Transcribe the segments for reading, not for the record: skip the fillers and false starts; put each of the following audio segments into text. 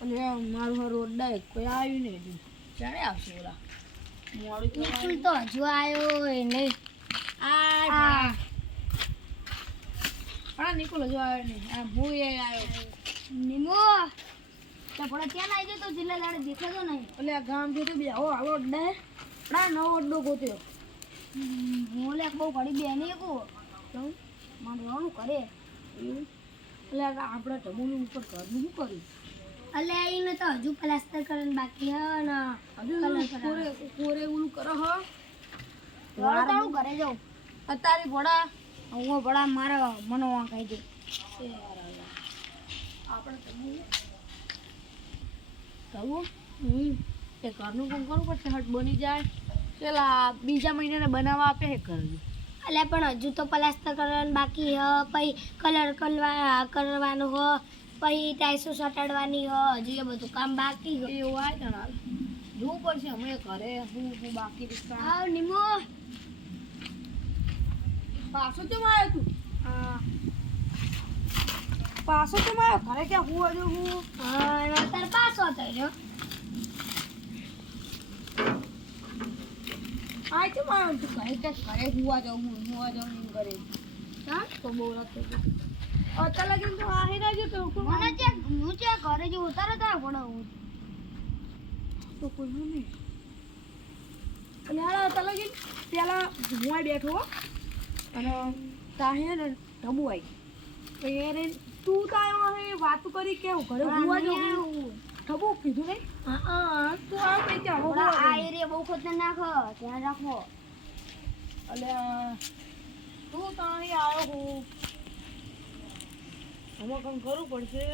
અને મારું રોડ ડાય કોઈ આવ્યું નહીં જાણે આવશે ઓલા મોડું નિકુલ તો હજુ આવ્યો એ નહીં. હા નિકુલ હજુ આવ્યો નહીં. આ હું એ આવ્યો નિમો તો પણ ત્યાં આવી જતો જિલ્લા લાડે દેખાતો નહીં. એટલે આ ગામ જોતું બે આવો હાલો અડ્ડા પણ આ નવો અડ્ડો ગોત્યો. હું લે બહુ ઘડી બેની કહું મારું કરે એવું એટલે આપણે ઢબુનું ઉપર ઘરનું શું કર્યું? અલે એને તો હજુ પ્લાસ્ટર કરવાનું બાકી હે ને હજુ કોરે ઓલું કરો હો વાળું ઘરે જાઉં અત્યારે ભડા હું ભડા મારા મનો વાંકાઈ દે આપણે કહું એ ઘરનું કામ કરવું પડશે હટ બની જાય પેલા બીજા મહિનાને બનાવવા આપે હે કરવું. અલે પણ હજુ તો પ્લાસ્ટર કરવાનું બાકી હ પછી કલર કરવાનો હ પછી ટાઈસો સટાડવાની હ હજુ એ બધું કામ બાકી હ. એવું આવે જણા જોવું પડશે અમે ઘરે હું બાકી આવ નિમો પાછો કેમ આવ્યો તું? પાછો કેમ આવ્યો ઘરે ક્યાં હું હજુ હું તાર પાછો થઈ રહ્યો આ કેમ આવ્યો તું ઘરે ક્યાં ઘરે હુવા જાઉં એમ કરે હા તો બહુ લાગતો અત્યારે લગીને તો આહી ના જતો મને ચેક હું ચેક ઘરે જો ઉતારે તા ભણાવું તો કોઈ નહીં અને હાલ અત્યારે લગીને પેલા હું બેઠો અને તાહે ને ઢબુ આવી પછી એને તું તો આવ્યો હે વાતું કરી કે ઘરે હુવા જાઉં ઢબુ કીધું નહીં તું આવ કઈ ત્યાં આ એરિયા બહુ ખતરનાક હ ધ્યાન રાખો. એટલે તું તો અહીં આવ્યો હું આમાં કામ કરવું પડશે.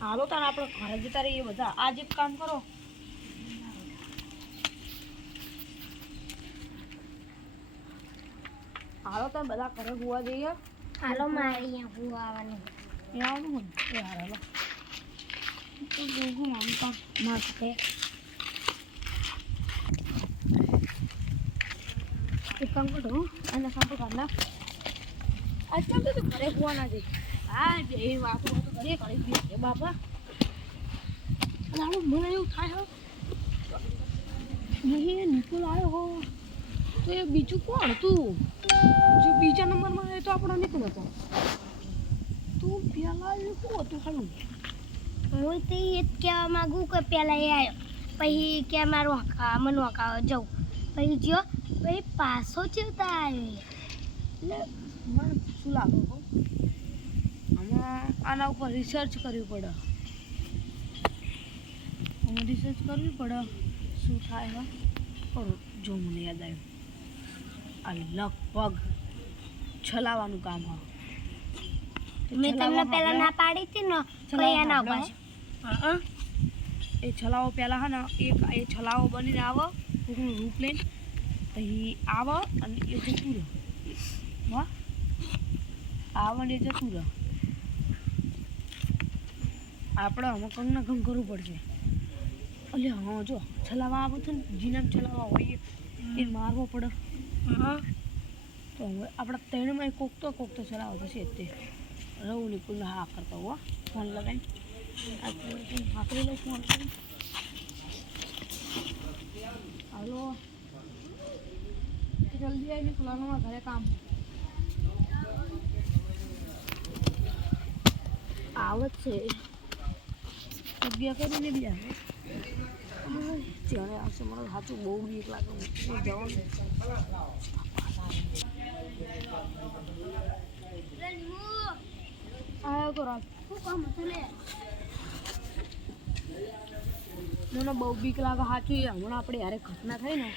હાલો તાને આપણે ઘરે જતા રહીએ બધા આજ એક કામ કરો હાલો તમે બધા ઘરે હોવા જઈએ. હાલો મારે અહીંયા હું આવવાનું એ આવવાનું ને એ હાલો તો જોવું મારું કામ મસ્ત એક કામ કરું અને સાંભળ કાઢલા આજ કામ તો ઘરે હોવા ના જઈ હા એ વાતો કરીએ કરી બાપા મને એવું થાય હો નિકુલ આવ્યો હો તો એ બીજું કોણ હતું જો બીજા નંબરમાં આવ્યો તો આપણો નિકુલ હતો તું પેલા એ કોણ હતું હાલું હું તો એ જ કહેવા માગું કે પહેલાં એ આવ્યો પછી કે મારું મને હકાવા જાઉં પછી જો પછી પાછો ચેવતા આવ્યો એટલે મને શું લાગે કહું આમાં આના ઉપર રિસર્ચ કરવી પડે રિસર્ચ કરવી પડે શું થાય હવે કરું જો મને યાદ આવ્યું આ લગભગ છલાવાનું કામ હા મેં તમને પહેલાં ના પાડી હતી ને કયા ના પાછી એ છલાવો પહેલાં હા ને એ છલાવો બનીને આવો કોકનું રૂપ લઈને પછી આવો અને એ જતું રહે વાહ આવો ને એ જતું રહે આપણે અમુક કંગના ઘમ કરવું પડશે. એટલે હા જો છલાવા આવે છે ને જીનામ છલાવા હોય એ મારવો પડે તો હવે આપણા ત્રણમાં કોક તો છલાવો થશે તે રહું નિકુલ હા કરતો હો ફોન લગાવીને હાકરી લઈ ફોન કરી હાલો જલ્દી આવી નિકુલાનું ઘરે કામ આવત છે જગ્યા કરીને બી ત્યારે આવશે મને સાચું બહુ બીક લાગે જવાનું આવ્યો તો રાત શું કામ હતું લે મને બહુ બીક લાગે સાચું એ હમણાં આપણે યારે ઘટના થઈ ને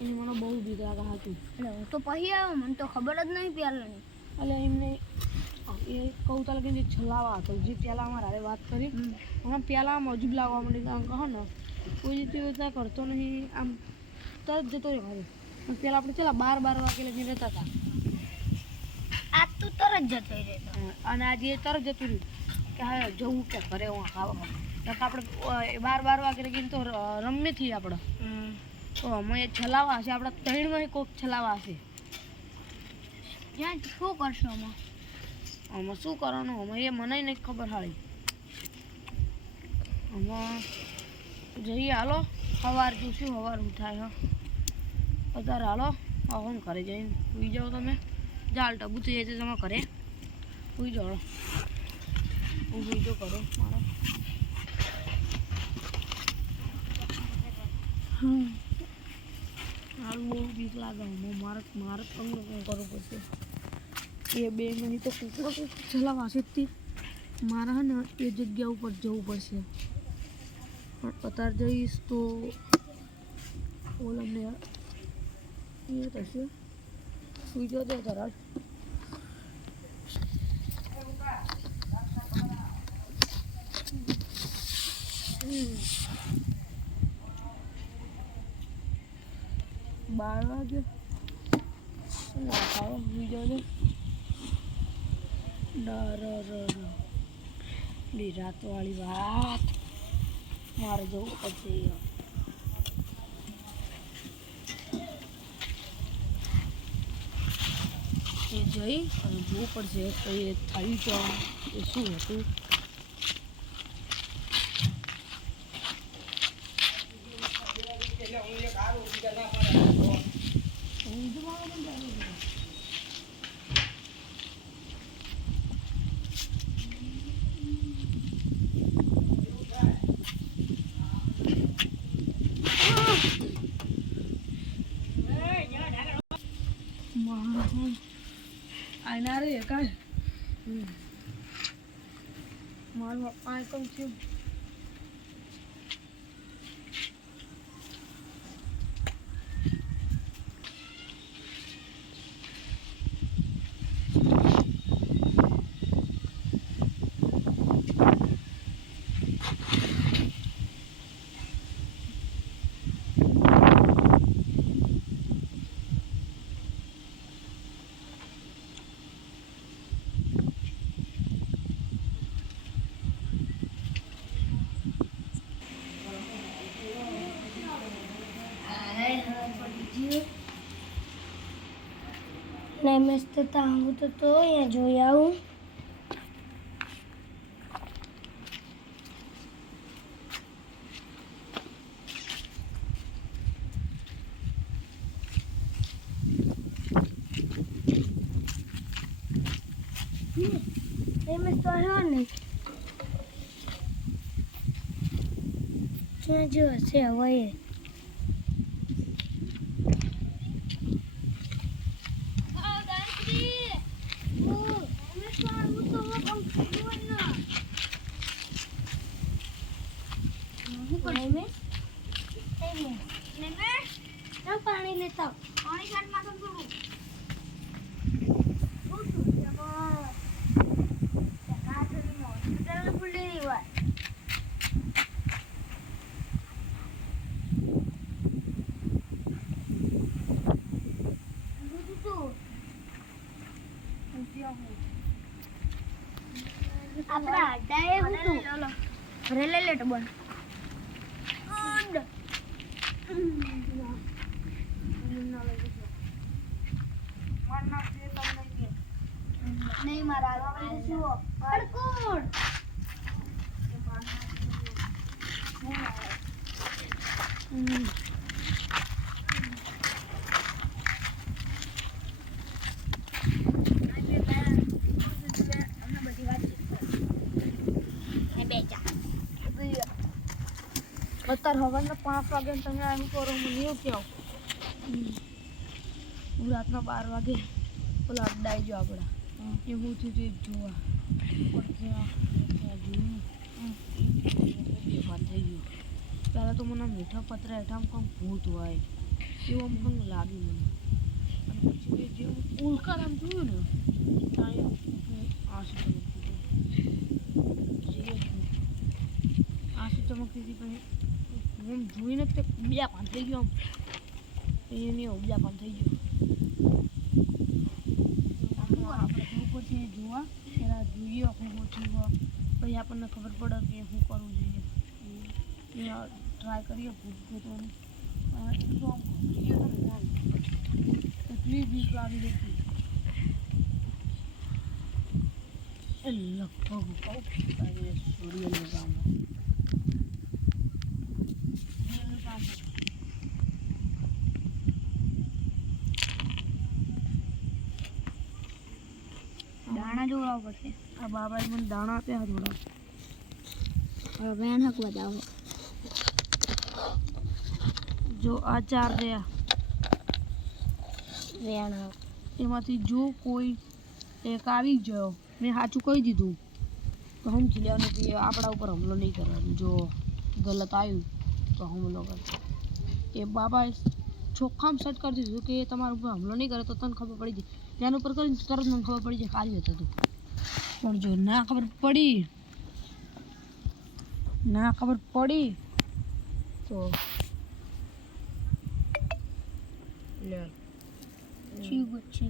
એ મને બહુ બીક લાગે સાચું એટલે હું તો પછી આવ્યો મને તો ખબર જ નહીં પહેલાંની એટલે એમને એ કહું તો લગીને જે છલાવા હતો જે પહેલાં અમારે હારે વાત કરી મને પહેલાં આમ અજુબ લાગવા માંડી આમ કહો ને કોઈ રીતે કરતો નહીં આમ તરત જતો રહ્યો ઘરે પહેલાં આપણે ચલા 12 વાગે લગીને રહેતા હતા આજ તું તરત જતો રહેતો અને આજે તરત જતું રહ્યું કે હા જવું કે ઘરે હું ખાવા આપણે 12 વાગે લગીને તો રમે છીએ આપણે તો અમે છલાવા હશે આપણા ત્રણમાં કોઈક છલાવા હશે જ્યાં શું કરશો આમાં આમાં શું કરવાનું અમે એ મને નહીં ખબર હાળી આમાં જઈએ હાલો સવાર જોશું સવાર ઉઠાય અત્યારે હાલો આવું ઘરે જઈને સુઈ જાઓ તમે જાલ ટબુ થઈ જાય તમે ઘરે સુઈ જાઓ હું સુઈ તો કરો મારો હાલ બહુ બીક લાગે મારે પગનું કંઈ કરવું પડશે એ 2 મિનિટ તો કૂકડો ચલાવવા સીધથી મારે હે ને એ જગ્યા ઉપર જવું પડશે પણ અત્યારે જઈશ તો ઓલા મેં એ થશે સુઈ જતો તરત બાર વાગે ખાવા સુઈ જજો રાતવાળી વાત મારે જવું પડશે એ જઈ અને જોવું પડશે તો એ થયું તો એ શું હતું આના રે કાંઈ મારું આ કમ થયું ને મસ્ત તાંબુ તો અહીંયા જોઈ આવું એ મસ્ત આવ્યો ને ત્યાં જો હશે હવે પાણી લેતા પાણી છાટ માં થોડું હોસ્પિટલ ખુલ્લી રહી હોય આપણા અડ્ડાએ હતું ચાલો ઘરે લઈ લેટ બન નહીં મારા અડકોડ અત્યારે સવારના 5 વાગે તમે આવું કરો મને એવું કહો રાતના 12 વાગે ઓલા અડ્ડાઈ જો આપણા એ હું થયું તે જોવા જોયું થઈ ગયું પહેલાં તો મને મીઠા પતરા હેઠામાં કંઈક ભૂત હોય એવું આમ કંઈક લાગ્યું મને અને પછી જે ઉલ્કાર આમ જોયું ને ત્યાં આંસુ ચમકતી હતી પછી હું જોઈને તે બીજા પાન થઈ ગયો આમ એની બીજા પાન થઈ ગયો આપણે જવું પડશે જોવા પહેલાં જોઈએ હું પછી આપણને ખબર પડે કે શું કરવું જોઈએ ટ્રાય કરીએ ભૂત ગોતવાની એટલી બીક લાગી હતી એ લગભગ સૂર્યનું કામ બતાવવો પડશે. આ બાબાએ મને દાણા આપ્યા થોડા. હવે વેણ હક બતાવો. જો આ 4 રહ્યા, વેણ હક. એમાંથી જો કોઈ એક આવી ગયો, મેં સાચું કહી દીધું તો સમજી લેવાનું કે આપણા ઉપર હુમલો નહીં કરવાનો. જો ગલત આવ્યું તો હુમલો કરે. એ બાબાએ ચોખ્ખામાં સેટ કરી દીધું કે એ તમારા ઉપર હુમલો નહીં કરે તો તને ખબર પડી જાય. તેના ઉપર કરીને તરત મને ખબર પડી જાય ખાલી હતું તું. પણ જો ના ખબર પડી તો લે ઠીક છે.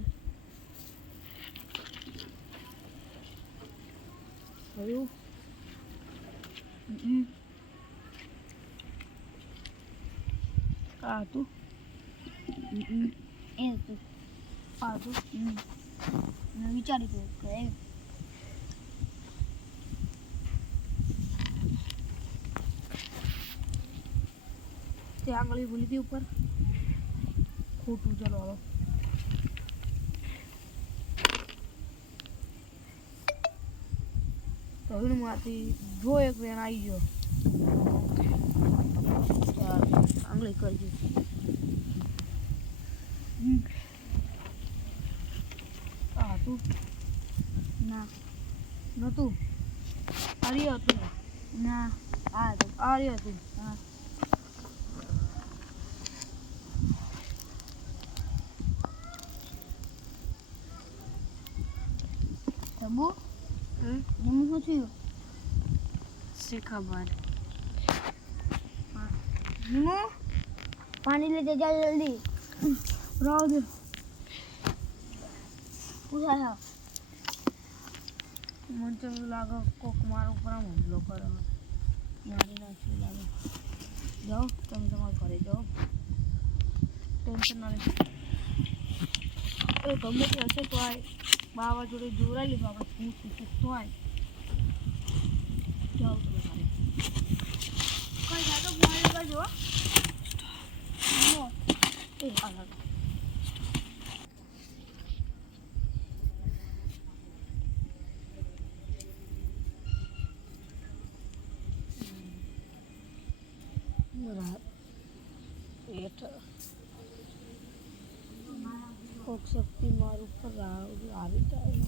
થયું. આ હતું એ હતું. આ હતું. મેં વિચાર્યું હતું કે તે આંગળી ભૂલી હતી ઉપર. ખોટું ચાલો હવે. તવીણમાંથી જો એક વેણ આવી ગયો. આંગળી કરજો. આ હતું ના નહોતું. આર્ય હતું. ના આ હતું. આર્ય હતું. હા. તબુ એમ શું થયું? શી ખબર. નિમો પાણી લેતે જા જલ્દી. રાવ દે. પૂછા મને તો એવું લાગે કોક મારા ઉપર આમ હુમલો કરે. મારી નાખ્યું લાગે. જાઓ તમે તમારા ઘરે જાઓ. ટેન્શન ના લેશો. એ ગમે તે હશે તો આ બાવા જોડે જોડાઈ લીધું આપણે શું શીખે તો આય. જાઓ તમે ઘરે. કોઈ જાતો ફોન કરજો. એ હાલ. કોક શક્તિ મારું ઉપર આવી જાય.